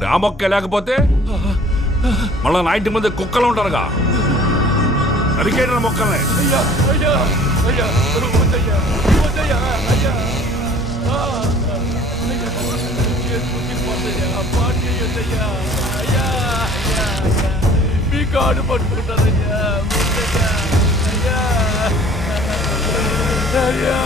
మరి ఆ మొక్క లేకపోతే మళ్ళా నా ఇంటి ముందు కుక్కలు ఉంటారుగా, నరికేసిన మొక్కల్ని. మీ కాడు పట్టుకుంటారయ్యా, అయ్యా అయ్యా.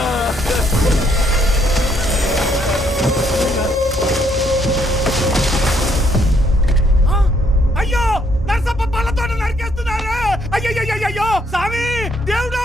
అయ్యో నరసప్ప పళ్ళతో నరికేస్తున్నారు. అయ్యో స్వామి దేవుడా.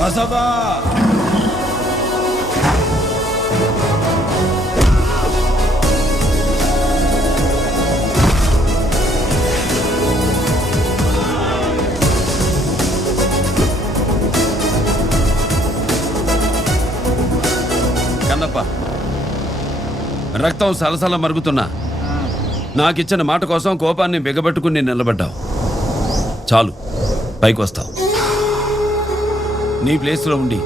బసవా కన్నప్ప, రక్తం సలసల మరుగుతున్నా నాకిచ్చిన మాట కోసం కోపాన్ని బిగబట్టుకుని నిలబడ్డావు. చాలు, పైకి వస్తావు. నీ ప్లేస్లో ఉండి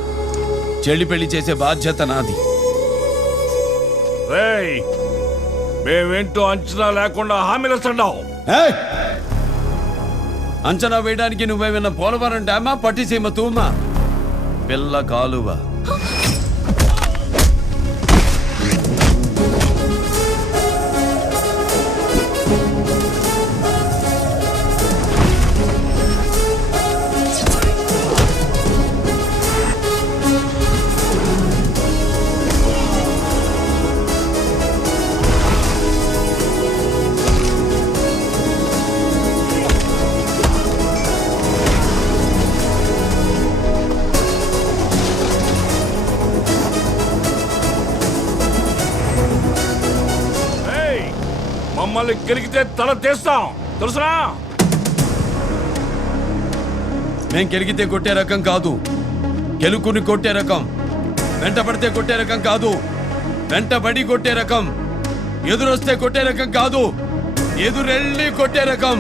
చెల్లి పెళ్లి చేసే బాధ్యత నాది. రేయ్, మేమేంటో అంచనా లేకుండా హామీలు ఇస్తున్నావు. అంచనా వేయడానికి నువ్వేమన్నా పోలవరం డ్యామా, పట్టిసీమ తూమా, పిల్ల కాలువ. మమ్మల్ని గెలిగితే తల తీస్తాం, తెలుసునా? మేం గెలిగితే కొట్టే రకం కాదు, గెలుకుని కొట్టే రకం. వెంటపడితే కొట్టే రకం కాదు, వెంటబడి కొట్టే రకం. ఎదురొస్తే కొట్టే రకం కాదు, ఎదురెళ్ళి కొట్టే రకం.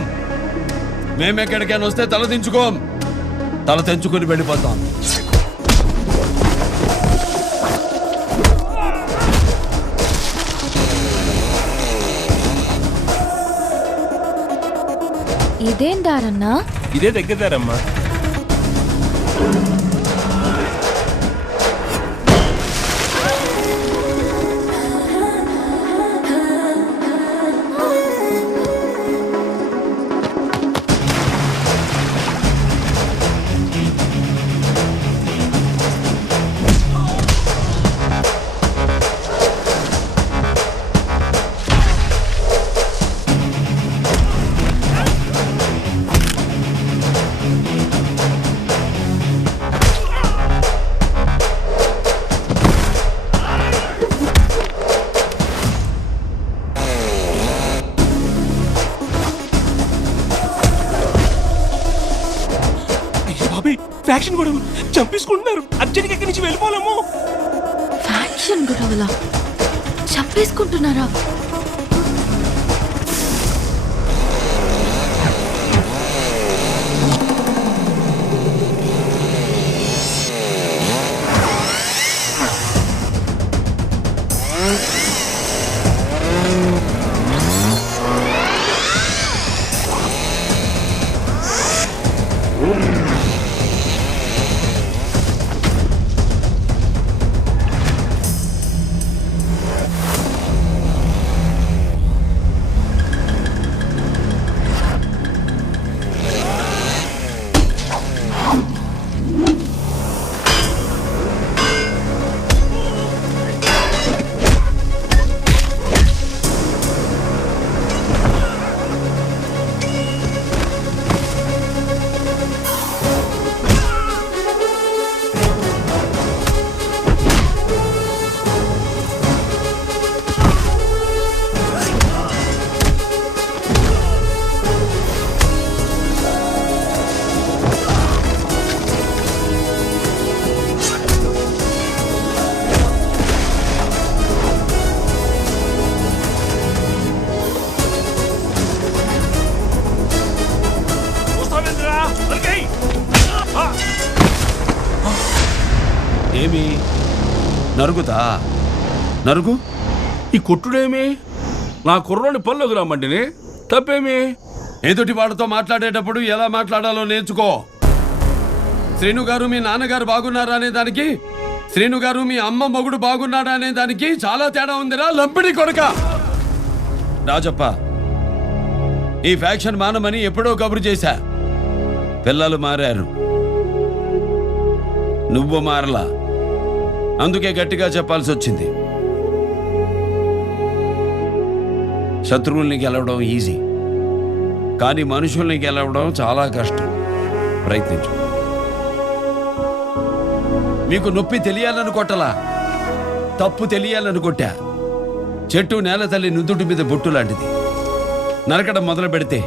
మేమెక్కడికైనా వస్తే తల దించుకోం, తల తెంచుకుని వెళ్ళిపోతాం. ఇదేం దారన్నా? ఇదే దగ్గరదారమ్మా. ఫ్యాక్షన్ గొడవలు చంపేసుకుంటున్నారు. అర్జెంట్గా ఇక్కడి నుంచి వెళ్ళిపోలేము. ఫ్యాక్షన్ గొడవలా? చంపేసుకుంటున్నారా? ఏమి నరుగుతా నరుగు. ఈ కొట్టుడేమి? నా కుర్రోని పనులకు రమ్మంటిని, తప్పేమి? ఎదుటి వాళ్ళతో మాట్లాడేటప్పుడు ఎలా మాట్లాడాలో నేర్చుకో. శ్రీను గారు మీ నాన్నగారు బాగున్నారా అనే దానికి, శ్రీను గారు మీ అమ్మ మొగుడు బాగున్నాడా అనే దానికి చాలా తేడా ఉందిరా లంపిడి కొడక. రాజప్ప, ఈ ఫ్యాక్షన్ మానమని ఎప్పుడో కబురు చేశా. పిల్లలు మారారు, నువ్వు మారలా. అందుకే గట్టిగా చెప్పాల్సి వచ్చింది. శత్రువుల్ని గెలవడం ఈజీ, కానీ మనుషుల్ని గెలవడం చాలా కష్టం. ప్రయత్నించు. మీకు నొప్పి తెలియాలని కొట్టలా, తప్పు తెలియాలని కొట్టా. చెట్టు నేల తల్లి నుదుటి మీద బొట్టు లాంటిది. నరకడం మొదలు పెడితే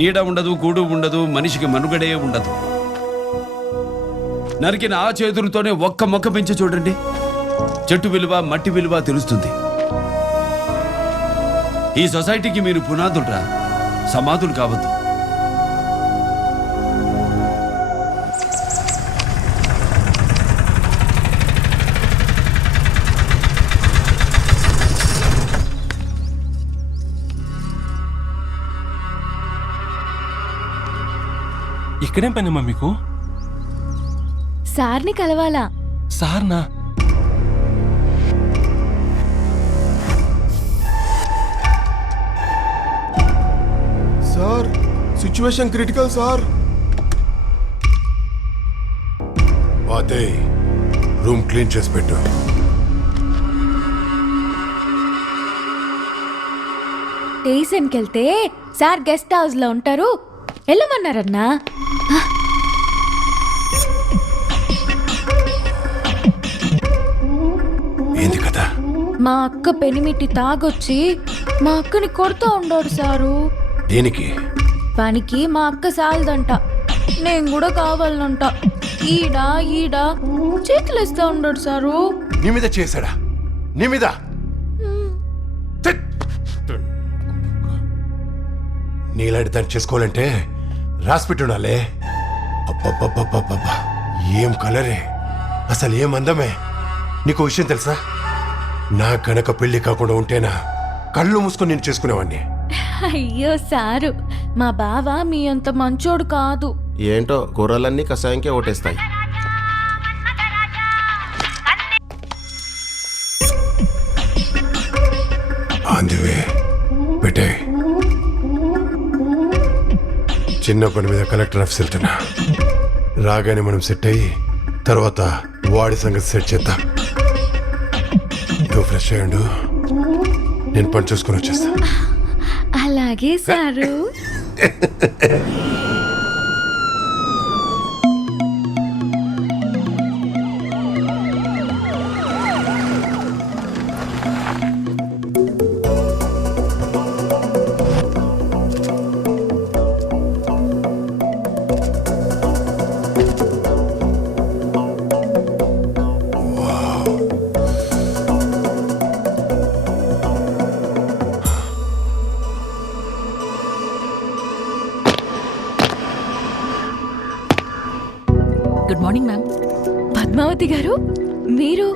నీడ ఉండదు, గూడు ఉండదు, మనిషికి మనుగడే ఉండదు. నరికిన ఆ చేతులతోనే ఒక్క మొక్క పెంచి చూడండి, చెట్టు విలువ మట్టి విలువ తెలుస్తుంది. ఈ సొసైటీకి మీరు పునాదులురా, సమాధులు కావద్దు. ఇక్కడేం పనమ్మా మీకు? సార్ని కలవాలా? సార్నా? Sir, situation critical sir. అదే రూమ్ క్లీన్ చేసి పెట్టు. స్టేషన్కి వెళ్తే సార్ గెస్ట్ హౌస్ లో ఉంటారు, వెళ్ళమన్నారన్నా. ఏంది కదా? మా అక్క పెనిమిటి తాగొచ్చి మా అక్కని కొడుతూ ఉండోడు సారు. దేనికి? పనికి మా అక్క సాలదంట, నేను కూడా కావాలనంట. ఈడా ఈడా చేతులేస్తా ఉండోడు సారు. నీ మీద చేశాడా? నీ మీద? నీలాంటి దాన్ని చేసుకోవాలంటే రాసి పెట్టుండాలే. అబ్బబ్బబ్బబ్బబ్బా, ఏం కలరే, అసలు ఏం అందమే. నీకు విషయం తెలుసా? నా కనుక పెళ్లి కాకుండా ఉంటేనా కళ్ళు మూసుకొని నేను చేసుకునేవాడిని. అయ్యో సారు, మా బావ మీ అంత మంచోడు కాదు. ఏంటో కూరలన్నీ కషాయంకే ఓటేస్తాయి. అందువే పెట్టే. చిన్న పని మీద కలెక్టర్ ఆఫీస్ వెళ్తున్నా. రాగానే మనం సెట్ అయ్యి తర్వాత వాడి సంగతి సెట్ చేద్దాం. నువ్వు ఫ్రెష్ అయ్యండు, నేను పని చూసుకొని వచ్చేస్తా. అలాగే sir. Good morning ma'am. Padmavathi గారు, మీరు?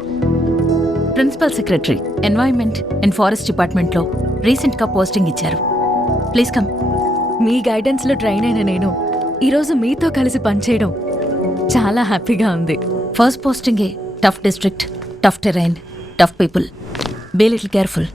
Principal secretary, environment and forest డిపార్ట్మెంట్లో రీసెంట్గా పోస్టింగ్ ఇచ్చారు. Please come. మీ గైడెన్స్లో ట్రైన్ అయిన నేను ఈరోజు మీతో కలిసి పనిచేయడం చాలా హ్యాపీగా ఉంది. ఫస్ట్ పోస్టింగే tough district, tough terrain, tough people. Be little careful.